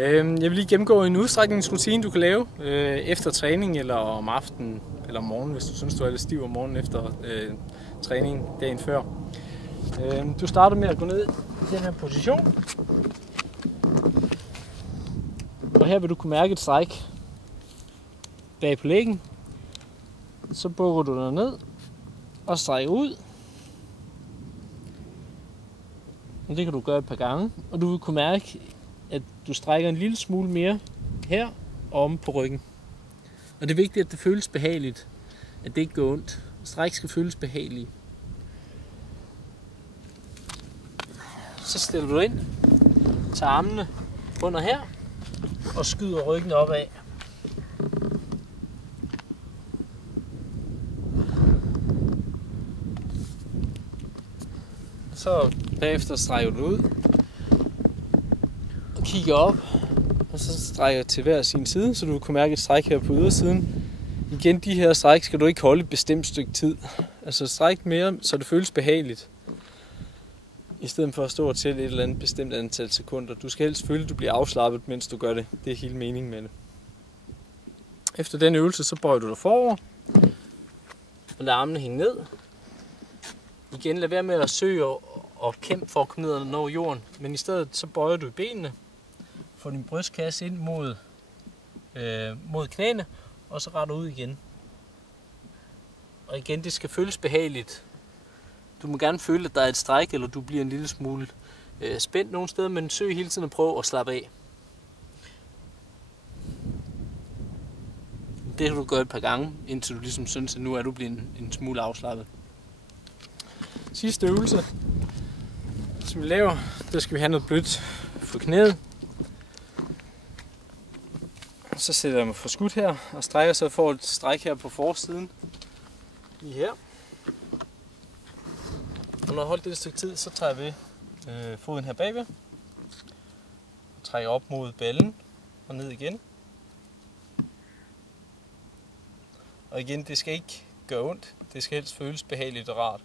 Jeg vil lige gennemgå en udstrækningsrutine, du kan lave efter træning eller om aftenen eller om morgenen, hvis du synes, du er lidt stiv om morgenen efter træning dagen før. Du starter med at gå ned i den her position. Og her vil du kunne mærke et stræk bag på læggen. Så bukker du dig ned og strækker ud. Og det kan du gøre et par gange. Og du vil kunne mærke, at du strækker en lille smule mere her og om på ryggen. Og det er vigtigt, at det føles behageligt. At det ikke går ondt. Stræk skal føles behagelige. Så stiller du ind. Tager armene under her. Og skyder ryggen opad. Så bagefter strækker du ud. Og kigger op. Og så strækker til hver sin side, så du kan mærke et stræk her på ydersiden. Igen, de her stræk skal du ikke holde et bestemt stykke tid. Altså stræk mere, så det føles behageligt. I stedet for at stå og tælle et eller andet bestemt antal sekunder. Du skal helst føle, at du bliver afslappet, mens du gør det. Det er hele meningen med det. Efter den øvelse, så bøjer du dig forover. Og lader armene hænge ned. Igen, lad være med at søge og kæmpe for at komme ned og nå jorden. Men i stedet, så bøjer du i benene. Får din brystkasse ind mod knæene. Og så retter ud igen. Og igen, det skal føles behageligt. Du må gerne føle, at der er et stræk, eller du bliver en lille smule spændt nogle steder, men søg hele tiden at prøve at slappe af. Det kan du gøre et par gange, indtil du ligesom synes, at nu er du blevet en smule afslappet. Sidste øvelse, som vi laver, der skal vi have noget blødt for knæet. Så sætter jeg mig for skud her og strækker, så jeg får et stræk her på forsiden. Lige her. Og når jeg holder det et stykke tid, så tager jeg ved foden her bagved. Og trækker op mod ballen og ned igen. Og igen, det skal ikke gøre ondt. Det skal helst føles behageligt og rart.